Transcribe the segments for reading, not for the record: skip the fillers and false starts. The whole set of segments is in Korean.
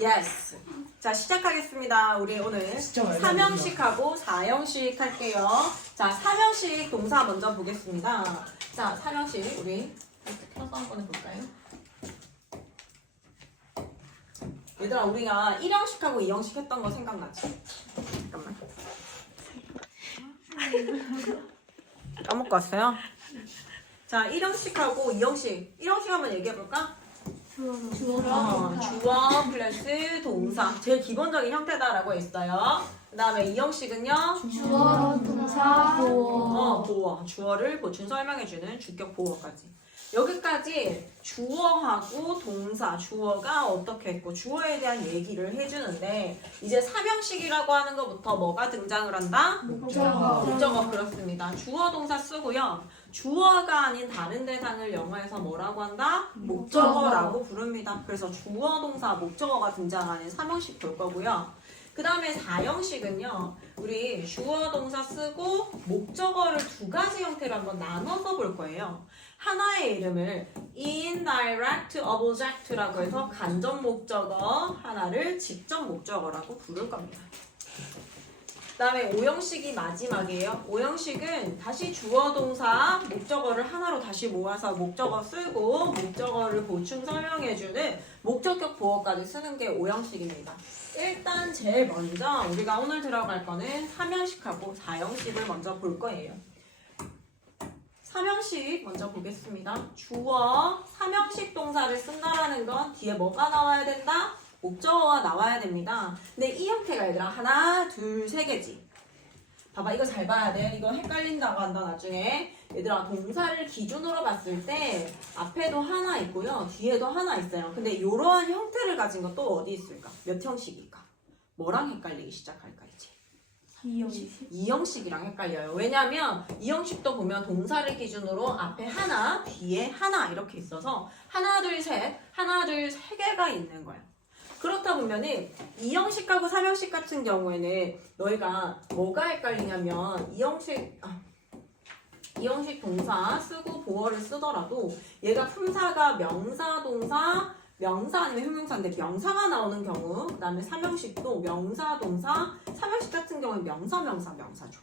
Yes. 자, 시작하겠습니다. 우리 오늘 3형식하고 4형식 할게요. 자, 3형식 동사 먼저 보겠습니다. 자, 3형식 우리 켜서 한번 해볼까요? 얘들아, 우리가 1형식하고 2형식 했던 거 생각나지? 잠깐만. 까먹고 왔어요? 자, 1형식하고 2형식. 1형식 한번 얘기해볼까? 주어 플러스 동사. 제일 기본적인 형태다라고 했어요. 그 다음에 2형식은요? 주어, 동사, 보어. 보어. 주어를 보충 설명해주는 주격 보어까지. 여기까지 주어하고 동사, 주어가 어떻게 했고 주어에 대한 얘기를 해주는데 이제 3형식이라고 하는 것부터 뭐가 등장을 한다? 목적어. 그렇습니다. 주어 동사 쓰고요. 주어가 아닌 다른 대상을 영어에서 뭐라고 한다? 목적어라고 부릅니다. 그래서 주어 동사 목적어가 등장하는 3형식 볼 거고요. 그 다음에 4형식은요. 우리 주어 동사 쓰고 목적어를 두 가지 형태로 한번 나눠서 볼 거예요. 하나의 이름을 indirect object라고 해서 간접 목적어, 하나를 직접 목적어라고 부를 겁니다. 그 다음에 5형식이 마지막이에요. 5형식은 다시 주어 동사 목적어를 하나로 다시 모아서 목적어 쓰고 목적어를 보충 설명해주는 목적격 보어까지 쓰는 게 5형식입니다. 일단 제일 먼저 우리가 오늘 들어갈 거는 3형식하고 4형식을 먼저 볼 거예요. 3형식 먼저 보겠습니다. 주어 3형식 동사를 쓴다라는 건 뒤에 뭐가 나와야 된다? 목적어가 나와야 됩니다. 근데 이 형태가 얘들아 하나, 둘, 세 개지. 봐봐, 이거 잘 봐야 돼. 이거 헷갈린다고 한다 나중에. 얘들아 동사를 기준으로 봤을 때 앞에도 하나 있고요. 뒤에도 하나 있어요. 근데 이러한 형태를 가진 건 또 어디 있을까? 몇 형식일까? 뭐랑 헷갈리기 시작할까 이제? 2형식이랑 헷갈려요. 왜냐면 2형식도 보면 동사를 기준으로 앞에 하나, 뒤에 하나 이렇게 있어서 하나, 둘, 셋, 하나, 둘, 세 개가 있는 거야. 그렇다 보면은 2형식하고 3형식 같은 경우에는 너희가 뭐가 헷갈리냐면 2형식 동사 쓰고 보어를 쓰더라도 얘가 품사가 명사, 동사, 명사 아니면 형용사인데 명사가 나오는 경우 그 다음에 3형식도 명사, 동사 3형식 같은 경우는 명사, 명사죠.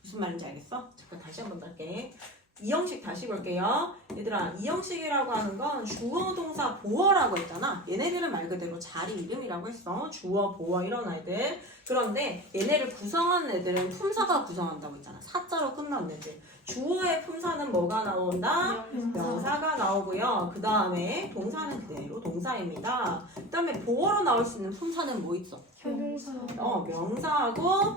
무슨 말인지 알겠어? 잠깐 다시 한번 할게. 2형식 다시 볼게요. 얘들아 2형식이라고 하는 건 주어, 동사, 보어라고 했잖아. 얘네들은 말 그대로 자리 이름이라고 했어. 주어, 보어 이런 아이들. 그런데 얘네를 구성하는 애들은 품사가 구성한다고 했잖아. 사자로 끝나는 애들. 주어의 품사는 뭐가 나온다? 명사가 나오고요. 그 다음에 동사는 그대로 동사입니다. 그 다음에 보어로 나올 수 있는 품사는 뭐 있어? 명사하고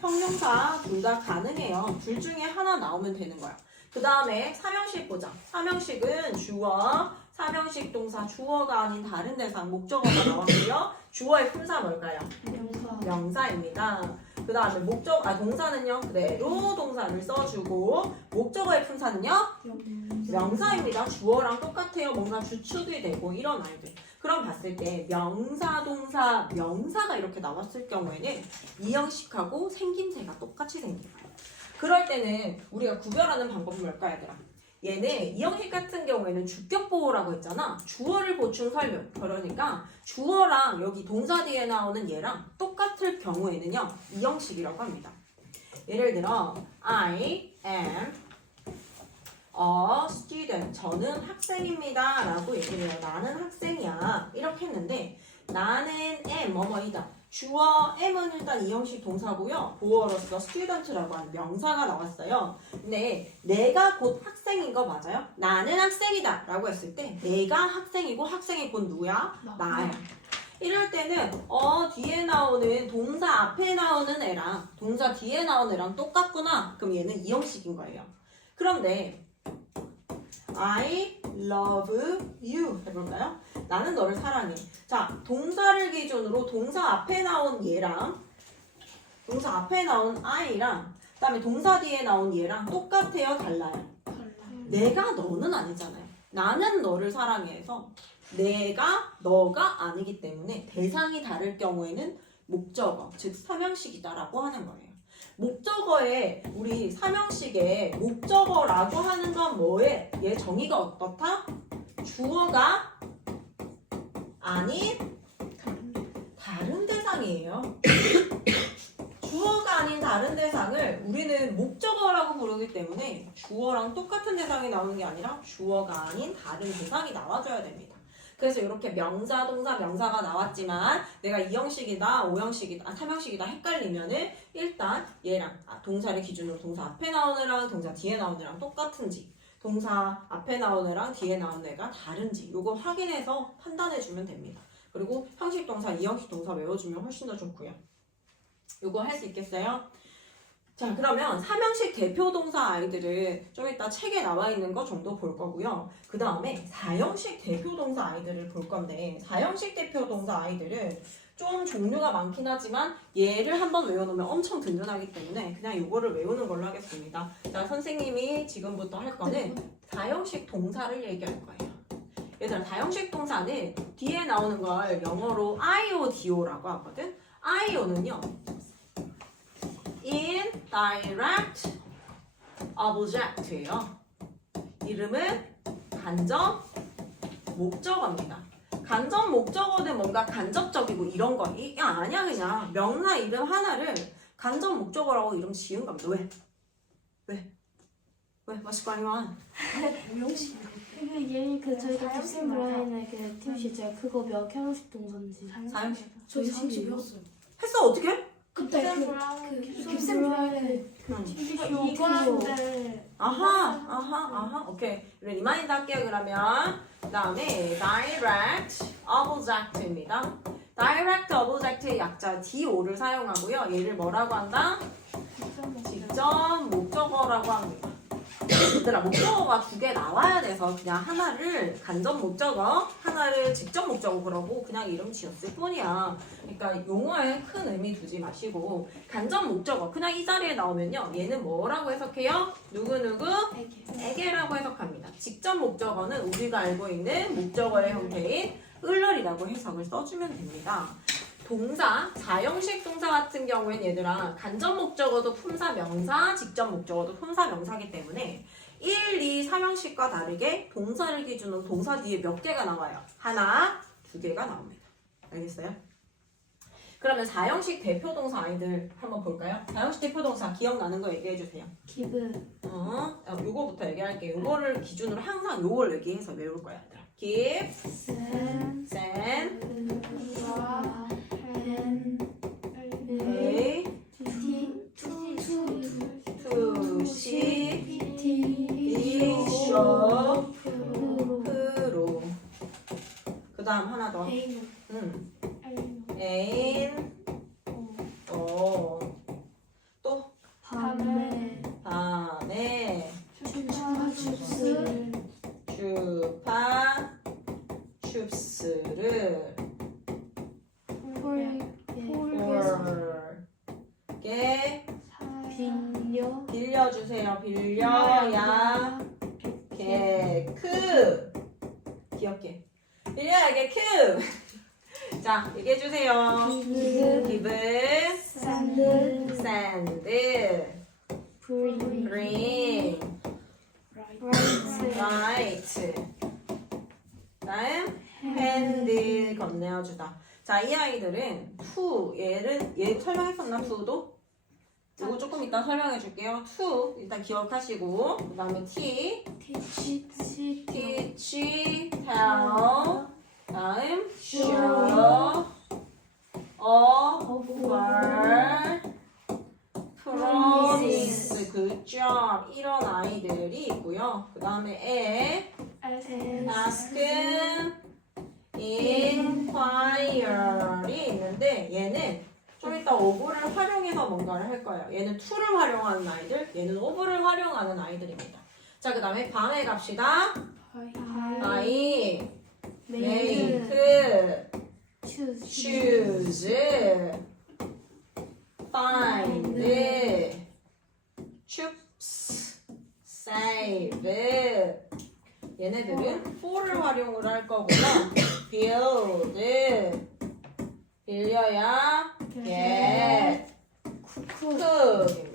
형용사 둘 다 가능해요. 둘 중에 하나 나오면 되는 거야. 그 다음에 3형식 보자. 3형식은 주어, 3형식 동사 주어가 아닌 다른 대상 목적어가 나왔고요. 주어의 품사 뭘까요? 명사입니다. 그 다음에 동사는요 그대로 동사를 써주고 목적어의 품사는요 명사입니다. 주어랑 똑같아요. 뭔가 주축이 되고 이런 아이들. 그럼 봤을 때 명사, 동사, 명사가 이렇게 나왔을 경우에는 2형식하고 생김새가 똑같이 생긴 거예요. 그럴 때는 우리가 구별하는 방법이 뭘까 얘들아? 얘네 2형식 같은 경우에는 주격 보호라고 했잖아. 주어를 보충 설명. 그러니까 주어랑 여기 동사 뒤에 나오는 얘랑 똑같을 경우에는요 2형식이라고 합니다. 예를 들어 I am a student. 저는 학생입니다 라고 얘기를 해요. 나는 학생이야 이렇게 했는데 나는 am 뭐뭐이다. 주어 am은 일단 2형식 동사고요. 보어로서 student라고 하는 명사가 나왔어요. 근데 내가 곧 학생인 거 맞아요? 나는 학생이다 라고 했을 때 내가 학생이고 학생이 곧 누구야? 나야. 이럴 때는 뒤에 나오는 동사 앞에 나오는 애랑 동사 뒤에 나오는 애랑 똑같구나. 그럼 얘는 2형식인 거예요. 그런데 I love you 해볼까요? 나는 너를 사랑해. 자, 동사를 기준으로 동사 앞에 나온 얘랑 동사 앞에 나온 I랑 그 다음에 동사 뒤에 나온 얘랑 똑같아요? 달라요? 내가 너는 아니잖아요. 나는 너를 사랑해서 내가 너가 아니기 때문에 대상이 다를 경우에는 목적어, 즉 3형식이다라고 하는 거예요. 목적어에 우리 3형식에 목적어라고 하는 건 뭐에? 얘 정의가 어떻다? 주어가 아닌 대상이에요. 주어가 아닌 다른 대상을 우리는 목적어라고 부르기 때문에 주어랑 똑같은 대상이 나오는 게 아니라 주어가 아닌 다른 대상이 나와줘야 됩니다. 그래서 이렇게 명사, 동사, 명사가 나왔지만 내가 2형식이다, 5형식이다, 3형식이다 헷갈리면은 일단 얘랑 동사를 기준으로 동사 앞에 나오는 애랑 동사 뒤에 나오는 애랑 똑같은지 동사 앞에 나오는 애랑 뒤에 나오는 애가 다른지 이거 확인해서 판단해주면 됩니다. 그리고 형식 동사, 2형식 동사 외워주면 훨씬 더 좋고요. 이거 할 수 있겠어요? 자, 그러면 3형식 대표 동사 아이들을 좀 이따 책에 나와 있는 거 정도 볼 거고요. 그 다음에 4형식 대표 동사 아이들을 볼 건데 4형식 대표 동사 아이들은 좀 종류가 많긴 하지만 얘를 한번 외워놓으면 엄청 든든하기 때문에 그냥 이거를 외우는 걸로 하겠습니다. 자, 선생님이 지금부터 할 거는 4형식 동사를 얘기할 거예요. 얘들아, 4형식 동사는 뒤에 나오는 걸 영어로 IODO라고 하거든. IO는요. Indirect Object예요. 이름은 간접 목적어입니다. 간접 목적어는 뭔가 간접적이고 이런 거. 아니야 그냥 명사 이름 하나를 간접 목적어라고 이름 지은 겁니다. 왜? What's going on? 그 저희가 깁슨 브라인의 그 팀시 제가 그거 몇 형식 동사인지 4형식 저 30이었어요. 했어 어떻게? 그때 깁슨 브라인의 이거 하는데 아하 오케이 리마인드 할게요. 그러면 그 다음에 direct object입니다. direct object의 약자 DO를 사용하고요. 얘를 뭐라고 한다? 직접 목적어라고 합니다. 얘들아, 목적어가 두 개 나와야 돼서 그냥 하나를 간접 목적어, 하나를 직접 목적어 그러고 그냥 이름 지었을 뿐이야. 그러니까 용어에 큰 의미 두지 마시고 간접 목적어 그냥 이 자리에 나오면요. 얘는 뭐라고 해석해요? 누구누구에게라고 해석합니다. 직접 목적어는 우리가 알고 있는 목적어의 형태인 을러리라고 해석을 써주면 됩니다. 동사, 4형식 동사 같은 경우엔 얘들아 간접 목적어도 품사 명사, 직접 목적어도 품사 명사기 때문에 1, 2, 3형식과 다르게 동사를 기준으로 동사 뒤에 몇 개가 나와요? 하나, 두 개가 나옵니다. 알겠어요? 그러면 4형식 대표 동사 아이들 한번 볼까요? 4형식 대표 동사 기억나는 거 얘기해 주세요. 기브 요거부터 얘기할게요. 요거를 기준으로 항상 요걸 얘기해서 외울 거야. give, send, pay, to, see, be, show, 프로. 그 다음 하나 더. ain, 또 밤에 주파 춥스를 게 빌려주세요. 빌려야 게 귀엽게 빌려야 게 자, 얘기해주세요. give, send, bring, write. 다음 hand 건네어주다. 자, 이 아이들은 to 얘 설명했었나? to도? 이거 조금 이따 설명해 줄게요. to 일단 기억하시고 그 다음에 teach, tell, 다음 show, offer, promise, good job 이런 아이들이 있고요. 그 다음에 ask, inquire이 있는데 얘는 좀 이따 of를 활용해서 뭔가를 할 거예요. 얘는 to를 활용하는 아이들, 얘는 of를 활용하는 아이들입니다. 자, 그 다음에 밤에 갑시다. buy, make, choose, find, choose, save. 얘네들은 for를 활용을 할 거고요. build, 빌려야 get, cook입니다.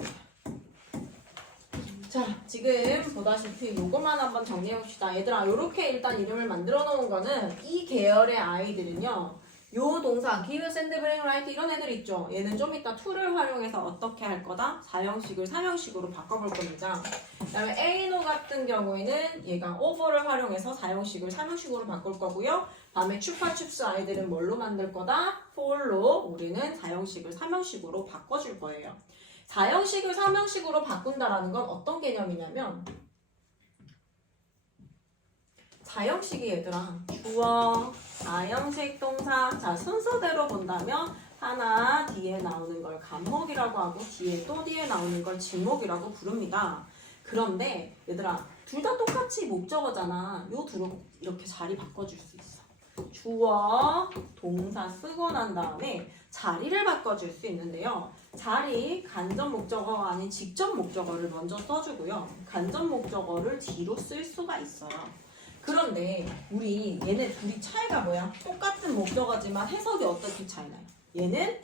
자, 지금 보다시피 이것만 한번 정리해 봅시다. 얘들아, 이렇게 일단 이름을 만들어 놓은 거는 이 계열의 아이들은요. 요 동사 give, send, bring, write 이런 애들 있죠. 얘는 좀 이따 to를 활용해서 어떻게 할 거다? 4형식을 3형식으로 바꿔볼 겁니다. 그 다음에 ain't 같은 경우에는 얘가 over를 활용해서 4형식을 3형식으로 바꿀 거고요. 다음에 추파춥스 아이들은 뭘로 만들 거다? for로 우리는 4형식을 3형식으로 바꿔줄 거예요. 4형식을 3형식으로 바꾼다라는 건 어떤 개념이냐면 4형식이 얘들아 주어, 4형식 동사 자 순서대로 본다면 하나 뒤에 나오는 걸 간목이라고 하고 뒤에 또 뒤에 나오는 걸 진목이라고 부릅니다. 그런데 얘들아 둘 다 똑같이 목적어잖아. 요 둘을 이렇게 자리 바꿔줄 수 있어. 주어, 동사 쓰고 난 다음에 자리를 바꿔줄 수 있는데요. 자리, 간접 목적어가 아닌 직접 목적어를 먼저 써주고요. 간접 목적어를 뒤로 쓸 수가 있어요. 그런데 우리 얘네 둘이 차이가 뭐야? 똑같은 목적어지만 해석이 어떻게 차이나요? 얘는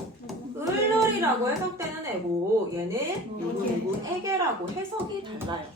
을을이라고 해석되는 애고 얘는 누구에게라고 해석이 달라요.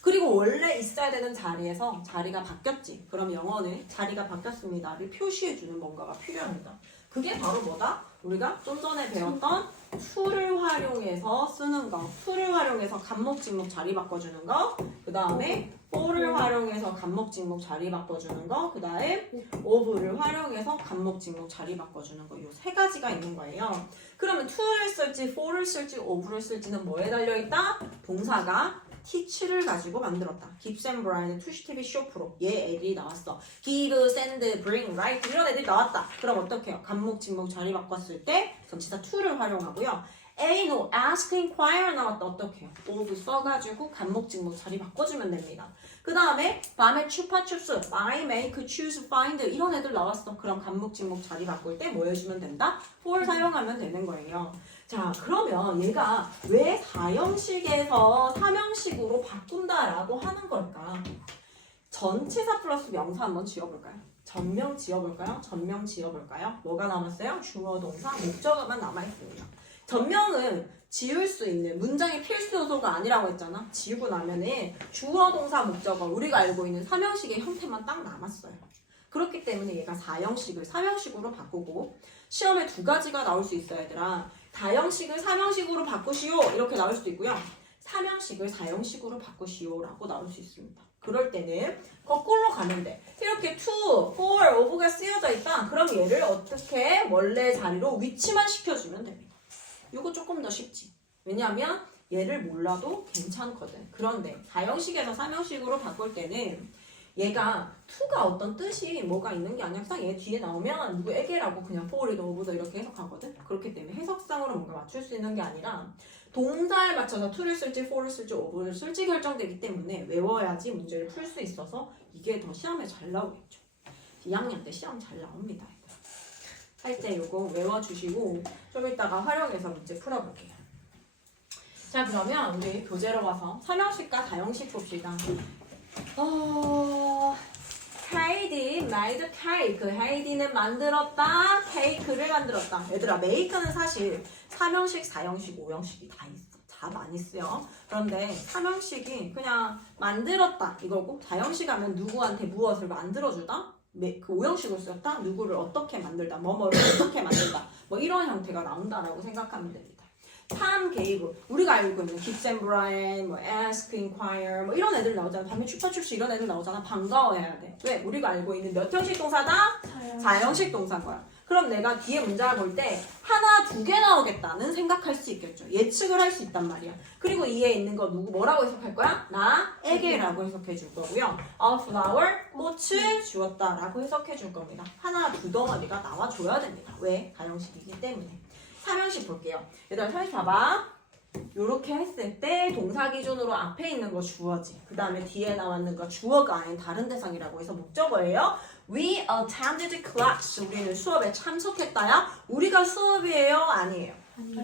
그리고 원래 있어야 되는 자리에서 자리가 바뀌었지. 그럼 영어는 자리가 바뀌었습니다를 표시해주는 뭔가가 필요합니다. 그게 바로 뭐다? 우리가 좀 전에 배웠던 to를 활용해서 쓰는 거. to를 활용해서 간목, 진목 자리 바꿔주는 거. 그 다음에 for를 활용해서 간목, 진목 자리 바꿔주는 거. 그 다음에 of를 활용해서 간목, 진목 자리 바꿔주는 거. 이 세 가지가 있는 거예요. 그러면 to를 쓸지, for를 쓸지, of를 쓸지는 뭐에 달려있다? 동사가 teach를 가지고 만들었다. give, send, bring, to, TV, show, pro. 얘 애들이 나왔어. give, send, bring, write 이런 애들이 나왔다. 그럼 어떻게 해요? 간목, 진목 자리 바꿨을 때 전치사 to를 활용하고요. A, no, ask, inquire 나왔다. 어떻게 해요? of 써가지고 간목, 진목 자리 바꿔주면 됩니다. 그 다음에 밤에 추파, 춥스, buy, make, choose, find 이런 애들 나왔어. 그럼 간목, 진목 자리 바꿀 때 뭐 해주면 된다? for 사용하면 되는 거예요. 자, 그러면 얘가 왜 4형식에서 3형식으로 바꾼다라고 하는 걸까? 전치사 플러스 명사 한번 지어볼까요? 전명 지어볼까요? 전명 지어볼까요? 뭐가 남았어요? 주어, 동사, 목적어만 남아있습니다. 전명은 지울 수 있는 문장의 필수 요소가 아니라고 했잖아. 지우고 나면은 주어, 동사, 목적어 우리가 알고 있는 3형식의 형태만 딱 남았어요. 그렇기 때문에 얘가 4형식을 3형식으로 바꾸고 시험에 두 가지가 나올 수 있어요, 얘들아. 4형식을 3형식으로 바꾸시오 이렇게 나올 수도 있고요. 3형식을 4형식으로 바꾸시오라고 나올 수 있습니다. 그럴 때는 거꾸로 가면 돼. 이렇게 to, for, of가 쓰여져 있다. 그럼 얘를 어떻게 원래 자리로 위치만 시켜주면 됩니다. 이거 조금 더 쉽지. 왜냐하면 얘를 몰라도 괜찮거든. 그런데 4형식에서 3형식으로 바꿀 때는 얘가 to가 어떤 뜻이 뭐가 있는 게 아니라 항상 얘 뒤에 나오면 누구에게라고 그냥 for이든 of든 이렇게 해석하거든. 그렇기 때문에 해석상으로 뭔가 맞출 수 있는 게 아니라 동사에 맞춰서 to를 쓸지 for를 쓸지 of를 쓸지 결정되기 때문에 외워야지 문제를 풀 수 있어서 이게 더 시험에 잘 나오겠죠. 2학년 때 시험 잘 나옵니다. 할 때 이거 외워주시고 좀 이따가 활용해서 문제 풀어볼게요. 자, 그러면 우리 교재로 와서 3형식과 4형식 봅시다. 헤이디 made cake. 헤이디는 만들었다. 케이크를 만들었다. 얘들아, make는 사실 3형식, 4형식, 5형식이 다 있어. 다 많이 쓰여. 그런데 3형식이 그냥 만들었다 이거고 4형식 하면 누구한테 무엇을 만들어주다? 그 5형식을 쓰였다? 누구를 어떻게 만들다? 뭐뭐를 어떻게 만들다? 뭐 이런 형태가 나온다라고 생각하면 됩니다. Tom gave 우리가 알고 있는 give, send, bring, 뭐 ask, inquire 뭐 이런 애들 나오잖아. 밤에 추파춥스 이런 애들 나오잖아. 반가워해야 돼. 왜? 우리가 알고 있는 몇 형식 동사다? 4형식 동사인 거야. 그럼 내가 뒤에 문장을 볼 때 하나, 두 개 나오겠다는 생각할 수 있겠죠. 예측을 할 수 있단 말이야. 그리고 이에 있는 거 누구 뭐라고 해석할 거야? 나에게라고 해석해 줄 거고요. A flower, 꽃을 주었다라고 해석해 줄 겁니다. 하나, 두 덩어리가 나와줘야 됩니다. 왜? 4형식이기 때문에. 3형식 볼게요. 얘들아 3형식 봐봐. 요렇게 했을 때 동사 기준으로 앞에 있는 거 주어지. 그 다음에 뒤에 나왔는 거 주어가 아닌 다른 대상이라고 해서 목적어예요. We attended class. 우리는 수업에 참석했다야. 우리가 수업이에요? 아니에요?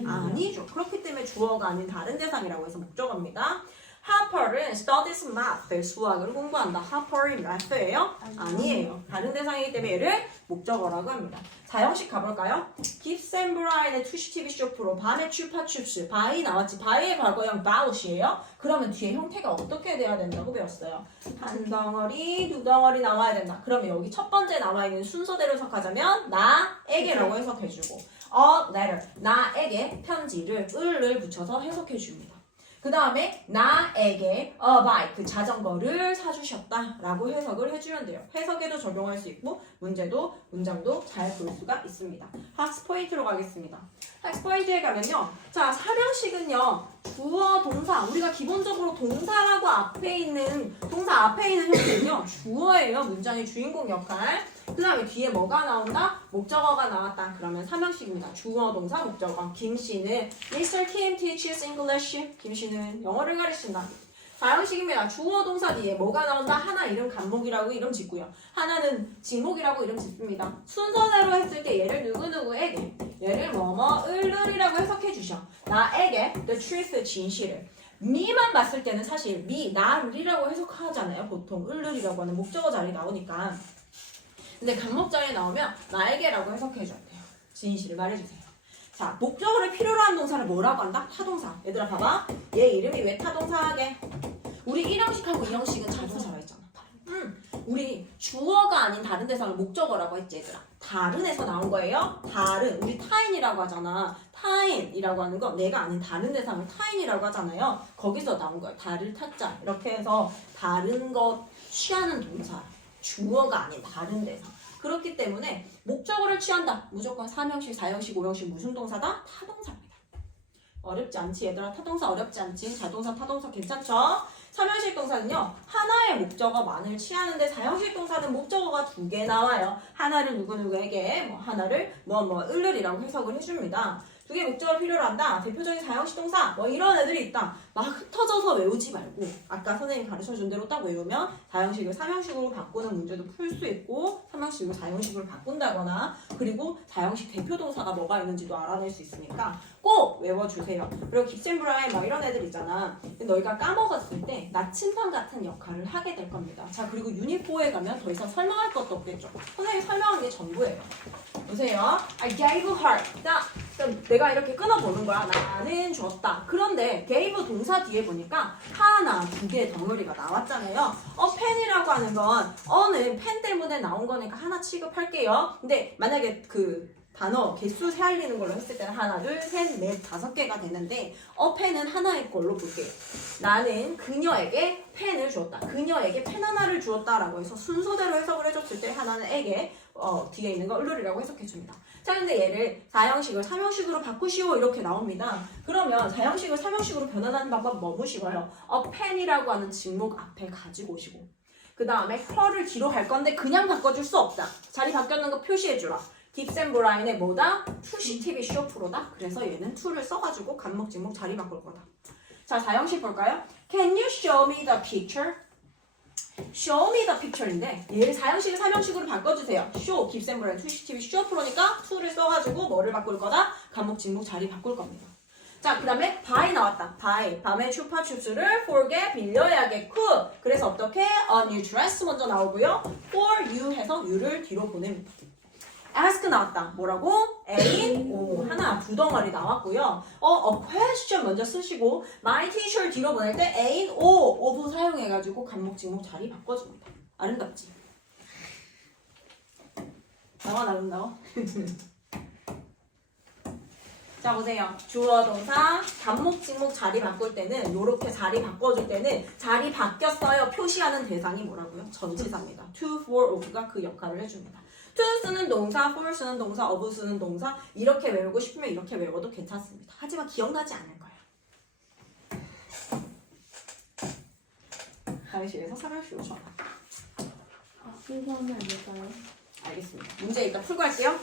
아니죠. 그렇기 때문에 주어가 아닌 다른 대상이라고 해서 목적어입니다. Hopper은 studies math, 수학을 공부한다. Hopper이 math예요? 아니에요. 다른 대상이기 때문에 얘를 목적어라고 합니다. 자, 형식 가볼까요? 깁센 브라인의 투시 TV 쇼 프로 밤의 추파춥스 바이 나왔지. 바이의 과거형 baut이에요. 그러면 뒤에 형태가 어떻게 돼야 된다고 배웠어요? 한 덩어리, 두 덩어리 나와야 된다. 그러면 여기 첫 번째 나와 있는 순서대로 해석하자면 나에게라고 해석해주고 a letter, 나에게 편지를 을을 붙여서 해석해줍니다. 그 다음에 나에게 a bike, 자전거를 사주셨다 라고 해석을 해주면 돼요. 해석에도 적용할 수 있고 문장도 잘 볼 수가 있습니다. 학습 포인트로 가겠습니다. 학습 포인트에 가면요. 자, 사명식은요. 주어, 동사. 우리가 기본적으로 동사라고 앞에 있는 형태는요. 주어예요. 문장의 주인공 역할. 그 다음에 뒤에 뭐가 나온다? 목적어가 나왔다. 그러면 사명식입니다. 주어, 동사, 목적어. 김 씨는 Mr. Kim teaches English. 김 씨는 영어를 가르친다. 사형식입니다. 주어, 동사 뒤에 뭐가 나온다? 하나 이름 간목이라고 이름 짓고요. 하나는 직목이라고 이름 짓습니다. 순서대로 했을 때 얘를 누구누구에게, 얘를 을이라고 해석해 주셔. 나에게 the truth, 진실을. 미만 봤을 때는 사실 나를이라고 해석하잖아요. 보통 을이라고 하는 목적어 자리 나오니까. 근데 간목 자리에 나오면 나에게라고 해석해줘야 돼요. 진실을 말해주세요. 자, 목적어를 필요로 한 동사를 뭐라고 한다? 타동사. 얘들아 봐봐. 얘 이름이 왜 타동사하게? 우리 1형식하고 2형식은 자동사가 있잖아. 우리 주어가 아닌 다른 대상을 목적어라고 했지 얘들아. 다른에서 나온 거예요. 다른. 우리 타인이라고 하잖아. 타인이라고 하는 건 내가 아닌 다른 대상을 타인이라고 하잖아요. 거기서 나온 거예요. 다를 타자. 이렇게 해서 다른 것 취하는 동사. 주어가 아닌 다른 대상. 그렇기 때문에 목적어를 취한다. 무조건 3형식, 4형식, 5형식 무슨 동사다? 타동사입니다. 어렵지 않지 얘들아. 타동사 어렵지 않지? 자동사, 타동사 괜찮죠? 3형식 동사는요. 하나의 목적어만을 취하는데 4형식 동사는 목적어가 2개 나와요. 하나를 누구누구에게, 하나를 을이라고 해석을 해줍니다. 2개 목적어를 필요로 한다. 대표적인 4형식 동사 이런 애들이 있다. 막 흩어져서 외우지 말고 아까 선생님이 가르쳐준 대로 딱 외우면 4형식을 3형식으로 바꾸는 문제도 풀 수 있고 3형식을 4형식으로 바꾼다거나 그리고 4형식 대표 동사가 뭐가 있는지도 알아낼 수 있으니까 꼭 외워주세요. 그리고 깁센 브라인 이런 애들 있잖아. 근데 너희가 까먹었을 때 나침반 같은 역할을 하게 될 겁니다. 자, 그리고 유닛 4에 가면 더 이상 설명할 것도 없겠죠. 선생님이 설명한 게 전부예요. 보세요. I gave her. 자, 내가 이렇게 끊어보는 거야. 나는 줬다. 그런데 gave 동사 뒤에 보니까 하나, 2개 덩어리가 나왔잖아요. 펜이라고 하는 건 는 펜 때문에 나온 거니까 하나 취급할게요. 근데 만약에 그 단어 개수 세알리는 걸로 했을 때는 하나, 둘, 셋, 넷, 5개가 되는데 펜은 하나의 걸로 볼게요. 나는 그녀에게 펜을 주었다. 그녀에게 펜 하나를 주었다라고 해서 순서대로 해석을 해줬을 때 하나는 에게 뒤에 있는 거 을이라고 해석해줍니다. 자, 근데 얘를 4형식을 3형식으로 바꾸시오 이렇게 나옵니다. 그러면 4형식을 3형식으로 변환하는 방법 너무 쉬워요. 펜이라고 하는 직목 앞에 가지고 오시고 그 다음에 her를 뒤로 갈 건데 그냥 바꿔줄 수 없다. 자리 바뀌었는 거 표시해주라. 깁센 브라인의 뭐다? 투시 TV 쇼 프로다. 그래서 얘는 to를 써가지고 간목, 직목 자리 바꿀 거다. 자, 4형식 볼까요? Can you show me the picture? Show me the picture인데 얘를 4형식을 3형식으로 바꿔주세요. show, 깁센 브라인 투시 TV 쇼 프로니까 to를 써가지고 뭐를 바꿀 거다? 간목, 직목 자리 바꿀 겁니다. 자, 그 다음에 buy 나왔다. buy. 밤의 추파춥스를 for게 빌려야겠고 그래서 어떻게? A new dress 먼저 나오고요. for you 해서 you를 뒤로 보냅니다. ask 나왔다. 뭐라고? A, O. 하나, 2덩어리 나왔고요. a question 먼저 쓰시고 my teacher 뒤로 보낼 때 A, O, of 사용해가지고 간목, 직목 자리 바꿔줍니다. 아름답지? 나만 아름다워? 자, 보세요. 주어, 동사, 간목, 직목 자리 바꿀 때는 요렇게 자리 바꿔줄 때는 자리 바뀌었어요. 표시하는 대상이 뭐라고요? 전치사입니다. to, for, of가 그 역할을 해줍니다. to 쓰는 동사, for 쓰는 동사, of 쓰는 동사 이렇게 외우고 싶으면 이렇게 외워도 괜찮습니다. 하지만 기억나지 않을 거예요. 다윗실에서 3형식 요청. 이거 하면 안 될까요? 알겠습니다. 문제 일단 풀고 할게요.